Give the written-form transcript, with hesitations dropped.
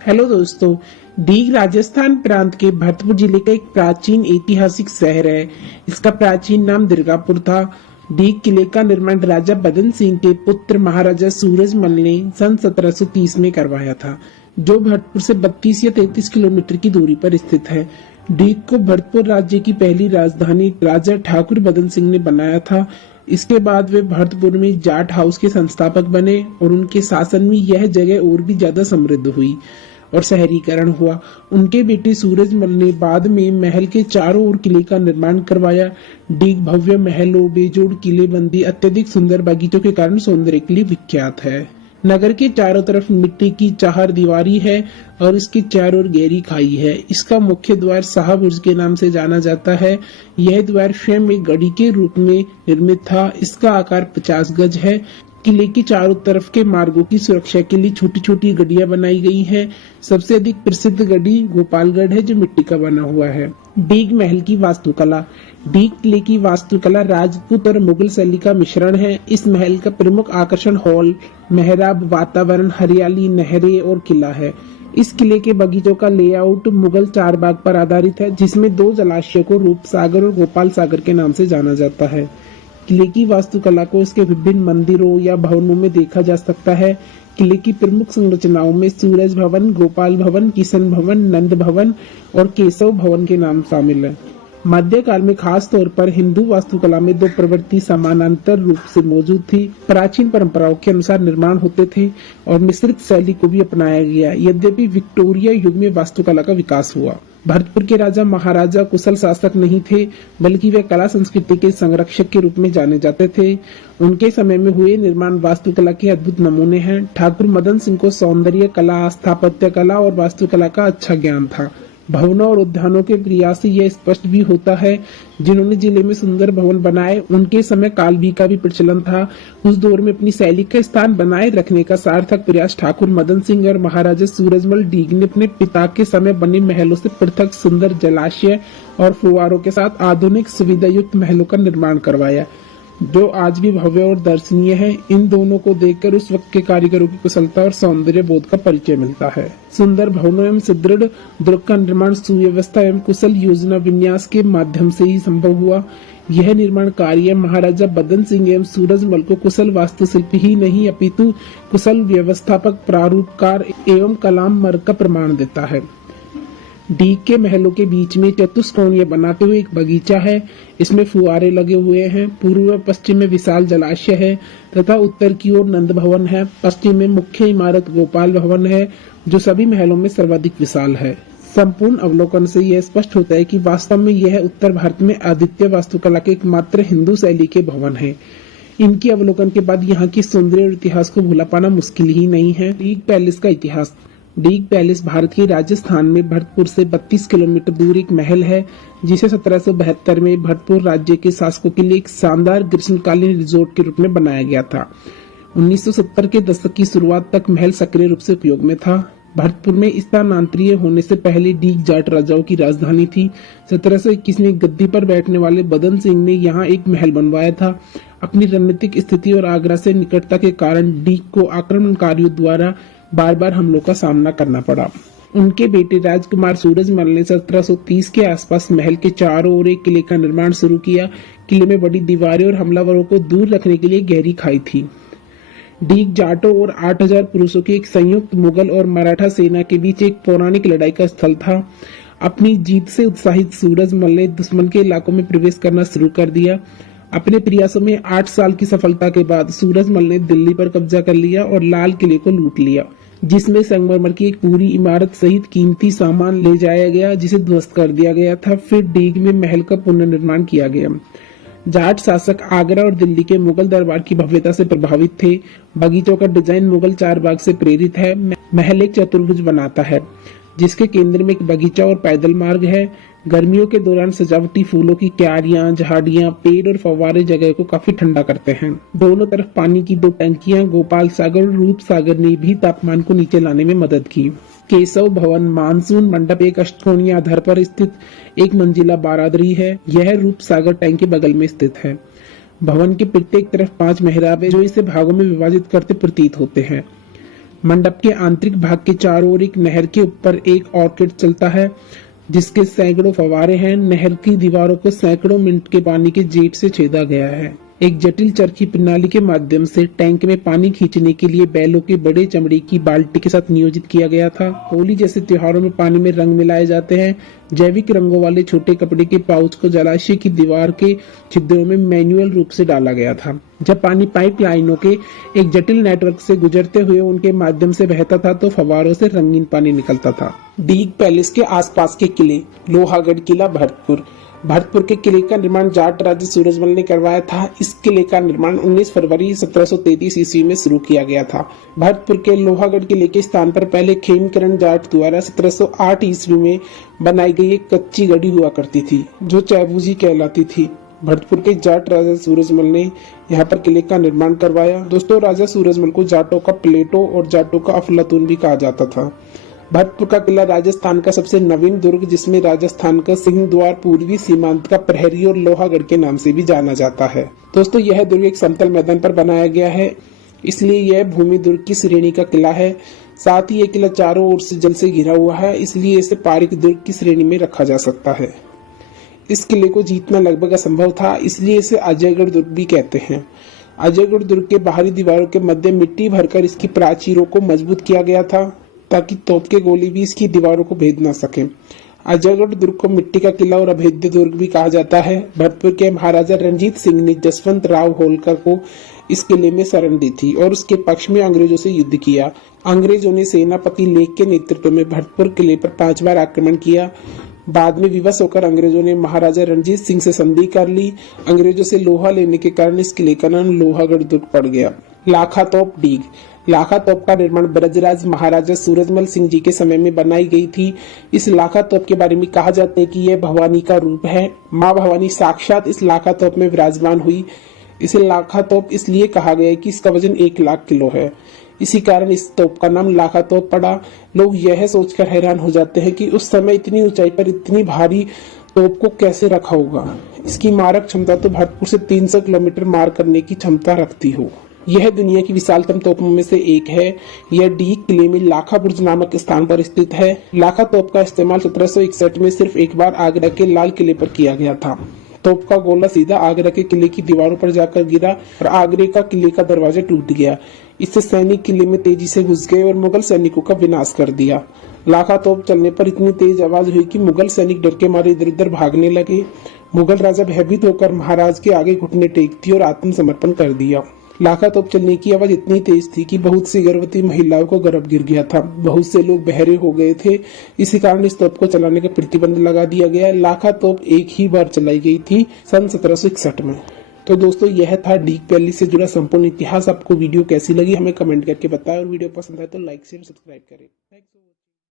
Hello दोस्तों। डीग राजस्थान प्रांत के भरतपुर जिले का एक प्राचीन ऐतिहासिक शहर है। इसका प्राचीन नाम दुर्गापुर था। डीग किले का निर्माण राजा बदन सिंह के पुत्र महाराजा सूरजमल ने सन 1730 में करवाया था, जो भरतपुर से 32 या 33 किलोमीटर की दूरी पर स्थित है। डीग को भरतपुर राज्य की पहली राजधानी राजा ठाकुर बदन सिंह ने बनाया था। इसके बाद वे भरतपुर में जाट हाउस के संस्थापक बने और उनके शासन में यह जगह और भी ज्यादा समृद्ध हुई और शहरीकरण हुआ। उनके बेटे सूरजमल ने बाद में महल के चारों ओर किले का निर्माण करवाया। डीग भव्य महलों, बेजोड़ किलेबंदी, अत्यधिक सुंदर बगीचों के कारण सौंदर्य के लिए विख्यात है। नगर के चारों तरफ मिट्टी की चार दीवारी है और इसके चारों ओर गहरी खाई है। इसका मुख्य द्वार शाहबुर्ज के नाम से जाना जाता है। यह द्वार स्वयं एक गढ़ी के रूप में निर्मित था। इसका आकार 50 गज है। किले की चारों तरफ के मार्गों की सुरक्षा के लिए छोटी छोटी गड्डियां बनाई गई हैं। सबसे अधिक प्रसिद्ध गड्डी गोपालगढ़ है, जो मिट्टी का बना हुआ है। डीग महल की वास्तुकला। डीग किले की वास्तुकला राजपूत और मुगल शैली का मिश्रण है। इस महल का प्रमुख आकर्षण हॉल, मेहराब, वातावरण, हरियाली, नहरें और किला है। इस किले के बगीचों का लेआउट मुगल चारबाग पर आधारित है, जिसमें 2 जलाशयों को रूप सागर और गोपाल सागर के नाम से जाना जाता है। किले की वास्तुकला को इसके विभिन्न मंदिरों या भवनों में देखा जा सकता है। किले की प्रमुख संरचनाओं में सूरज भवन, गोपाल भवन, किशन भवन, नंद भवन और केशव भवन के नाम शामिल है। मध्यकाल में खास तौर पर हिंदू वास्तुकला में 2 प्रवृत्ति समानांतर रूप से मौजूद थी। प्राचीन परंपराओं के अनुसार निर्माण होते थे और मिश्रित शैली को भी अपनाया गया। यद्यपि विक्टोरिया युग में वास्तुकला का विकास हुआ। भरतपुर के राजा महाराजा कुशल शासक नहीं थे, बल्कि वे कला संस्कृति के संरक्षक के रूप में जाने जाते थे। उनके समय में हुए निर्माण वास्तुकला के अद्भुत नमूने हैं। ठाकुर मदन सिंह को सौंदर्य कला, स्थापत्य कला और वास्तुकला का अच्छा ज्ञान था। भवनों और उद्यानों के प्रयास से यह स्पष्ट भी होता है। जिन्होंने जिले में सुंदर भवन बनाए, उनके समय कालबी का भी प्रचलन था। उस दौर में अपनी शैली का स्थान बनाए रखने का सार्थक प्रयास ठाकुर मदन सिंह और महाराजा सूरजमल डीग ने अपने पिता के समय बने महलों से पृथक सुंदर जलाशय और फुवारों के साथ आधुनिक सुविधा युक्त महलों का निर्माण करवाया, जो आज भी भव्य और दर्शनीय है। इन दोनों को देखकर उस वक्त के कारीगरों की कुशलता और सौंदर्य बोध का परिचय मिलता है। सुंदर भवनों एवं सुदृढ़ दुर्ग का निर्माण सुव्यवस्था एवं कुशल योजना विन्यास के माध्यम से ही संभव हुआ। यह निर्माण कार्य महाराजा बदन सिंह एवं सूरजमल को कुशल वास्तुशिल्पी ही नहीं, अपितु कुशल व्यवस्थापक, प्रारूपकार एवं कलाम मर्ग का प्रमाण देता है। डीग के महलों के बीच में चतुष्कोणीय बनाते हुए एक बगीचा है। इसमें फुवारे लगे हुए हैं। पूर्व व पश्चिम में विशाल जलाशय है तथा उत्तर की ओर नंद भवन है। पश्चिम में मुख्य इमारत गोपाल भवन है, जो सभी महलों में सर्वाधिक विशाल है। संपूर्ण अवलोकन से यह स्पष्ट होता है कि वास्तव में यह उत्तर भारत में आदित्य वास्तुकला के एकमात्र हिंदू शैली के भवन है। इनके अवलोकन के बाद यहाँ की सौंदर्य और इतिहास को भूला पाना मुश्किल ही नहीं है। डीग पैलेस का इतिहास। डीग पैलेस भारत के राजस्थान में भरतपुर से 32 किलोमीटर दूर एक महल है, जिसे 1772 में भरतपुर राज्य के शासकों के लिए एक शानदार ग्रीष्मकालीन रिजोर्ट के रूप में बनाया गया था। 1970 के दशक की शुरुआत तक महल सक्रिय रूप से उपयोग में था। भरतपुर में स्थानांतरित होने से पहले डीग जाट राजाओं की राजधानी थी। 1721 में गद्दी पर बैठने वाले बदन सिंह ने यहाँ एक महल बनवाया था। अपनी रणनीतिक स्थिति और आगरा से निकटता के कारण डीग को आक्रमणकारियों द्वारा बार बार हमलों का सामना करना पड़ा। उनके बेटे राजकुमार सूरजमल ने 1730 के आसपास महल के चारों ओर एक किले का निर्माण शुरू किया। किले में बड़ी दीवारें और हमलावरों को दूर रखने के लिए गहरी खाई थी। डीग जाटों और 8000 पुरुषों की एक संयुक्त मुगल और मराठा सेना के बीच एक पौराणिक लड़ाई का स्थल था। अपनी जीत से उत्साहित सूरजमल ने दुश्मन के इलाकों में प्रवेश करना शुरू कर दिया। अपने प्रयासों में 8 साल की सफलता के बाद सूरजमल ने दिल्ली पर कब्जा कर लिया और लाल किले को लूट लिया, जिसमें संगमरमर की एक पूरी इमारत सहित कीमती सामान ले जाया गया, जिसे ध्वस्त कर दिया गया था। फिर डीग में महल का पुनर्निर्माण किया गया। जाट शासक आगरा और दिल्ली के मुगल दरबार की भव्यता से प्रभावित थे। बगीचों का डिजाइन मुगल चारबाग से प्रेरित है। महल एक चतुर्भुज बनाता है, जिसके केंद्र में एक बगीचा और पैदल मार्ग है। गर्मियों के दौरान सजावटी फूलों की क्यारियां, झाड़ियां, पेड़ और फव्वारे जगह को काफी ठंडा करते हैं। दोनों तरफ पानी की 2 टंकियां, गोपाल सागर और रूप सागर ने भी तापमान को नीचे लाने में मदद की। केशव भवन मानसून मंडप एक अष्टकोणीय आधार पर स्थित एक मंजिला बारादरी है। यह रूप सागर टैंक के बगल में स्थित है। भवन के प्रत्येक तरफ 5 मेहराब है, जो इसे भागों में विभाजित करते प्रतीत होते हैं। मंडप के आंतरिक भाग के चारों ओर एक नहर के ऊपर एक ऑर्किड चलता है जिसके सैकड़ों फव्वारे हैं। नहर की दीवारों को सैकड़ों मिनट के पानी के जेट से छेदा गया है। एक जटिल चरखी प्रणाली के माध्यम से टैंक में पानी खींचने के लिए बैलों के बड़े चमड़े की बाल्टी के साथ नियोजित किया गया था। होली जैसे त्योहारों में पानी में रंग मिलाए जाते हैं। जैविक रंगों वाले छोटे कपड़े के पाउच को जलाशय की दीवार के छिद्रों में मैन्युअल रूप से डाला गया था। जब पानी पाइप लाइनों के एक जटिल नेटवर्क से गुजरते हुए उनके माध्यम से बहता था तो फव्वारों से रंगीन पानी निकलता था। डीग पैलेस के आसपास के किले, लोहागढ़ किला भरतपुर। भरतपुर के किले का निर्माण जाट राजा सूरजमल ने करवाया था। इस किले का निर्माण 19 फरवरी 1733 ईस्वी में शुरू किया गया था। भरतपुर के लोहागढ़ किले के स्थान पर पहले खेमकरण जाट द्वारा 1708 ईस्वी में बनाई गई एक कच्ची गढ़ी हुआ करती थी जो चैबूजी कहलाती थी। भरतपुर के जाट राजा सूरजमल ने यहाँ पर किले का निर्माण करवाया। दोस्तों, राजा सूरजमल को जाटों का प्लेटो और जाटों का अफलातून भी कहा जाता था। भरतपुर का किला राजस्थान का सबसे नवीन दुर्ग, जिसमें राजस्थान का सिंह द्वार, पूर्वी सीमांत का प्रहरी और लोहागढ़ के नाम से भी जाना जाता है। दोस्तों, यह दुर्ग एक समतल मैदान पर बनाया गया है, इसलिए यह भूमि दुर्ग की श्रेणी का किला है। साथ ही यह किला चारों ओर से जल से घिरा हुआ है, इसलिए इसे पारिक दुर्ग की श्रेणी में रखा जा सकता है। इस किले को जीतना लगभग असंभव था, इसलिए इसे अजयगढ़ दुर्ग भी कहते हैं। अजयगढ़ दुर्ग के बाहरी दीवारों के मध्य मिट्टी भरकर इसकी प्राचीरों को मजबूत किया गया था ताकि तोप के गोली भी इसकी दीवारों को भेद न सके। अजयगढ़ दुर्ग को मिट्टी का किला और अभेद्य दुर्ग भी कहा जाता है। भरतपुर के महाराजा रणजीत सिंह ने जसवंत राव होलकर को इस किले में शरण दी थी और उसके पक्ष में अंग्रेजों से युद्ध किया। अंग्रेजों ने सेनापति लेक के नेतृत्व में भरतपुर किले पर 5 बार आक्रमण किया। बाद में विवश होकर अंग्रेजों ने महाराजा रणजीत सिंह से संधि कर ली। अंग्रेजों से लोहा लेने के कारण इस किले का नाम लोहागढ़ दुर्ग पड़ गया। लाखा तोप डीग। लाखा तोप का निर्माण ब्रजराज महाराजा सूरजमल सिंह जी के समय में बनाई गई थी। इस लाखा तोप के बारे में कहा जाता है कि यह भवानी का रूप है। माँ भवानी साक्षात इस लाखा तोप में विराजमान हुई। इसे लाखा तोप इसलिए कहा गया है कि इसका वजन 1 लाख किलो है। इसी कारण इस तोप का नाम लाखा तोप पड़ा। लोग यह सोचकर हैरान हो जाते हैं कि उस समय इतनी ऊंचाई पर इतनी भारी तोप को कैसे रखा होगा। इसकी मारक क्षमता तो भरतपुर से 300 किलोमीटर मार करने की क्षमता रखती हो। यह दुनिया की विशालतम तोपों में से एक है। यह डीग किले में लाखा बुर्ज नामक स्थान पर स्थित है। लाखा तोप का इस्तेमाल 1761 में सिर्फ एक बार आगरा के लाल किले पर किया गया था। तोप का गोला सीधा आगरा के किले की दीवारों पर जाकर गिरा और आगरे का किले का दरवाजा टूट गया। इससे सैनिक किले में तेजी से घुस गए और मुगल सैनिकों का विनाश कर दिया। लाखा तोप चलने पर इतनी तेज आवाज हुई कि मुगल सैनिक डर के मारे इधर उधर भागने लगे। मुगल राजा भयभीत होकर महाराज के आगे घुटने टेक दिए और आत्मसमर्पण कर दिया। लाखा तोप चलने की आवाज इतनी तेज थी कि बहुत सी गर्भवती महिलाओं को गर्भ गिर गया था। बहुत से लोग बहरे हो गए थे। इसी कारण इस तोप को चलाने का प्रतिबंध लगा दिया गया। लाखा तोप एक ही बार चलाई गई थी सन 1761 में। तो दोस्तों, यह था डीग पैलेस से जुड़ा संपूर्ण इतिहास। आपको वीडियो कैसी लगी हमें कमेंट करके बताएं और वीडियो पसंद आए तो लाइक शेयर सब्सक्राइब करें।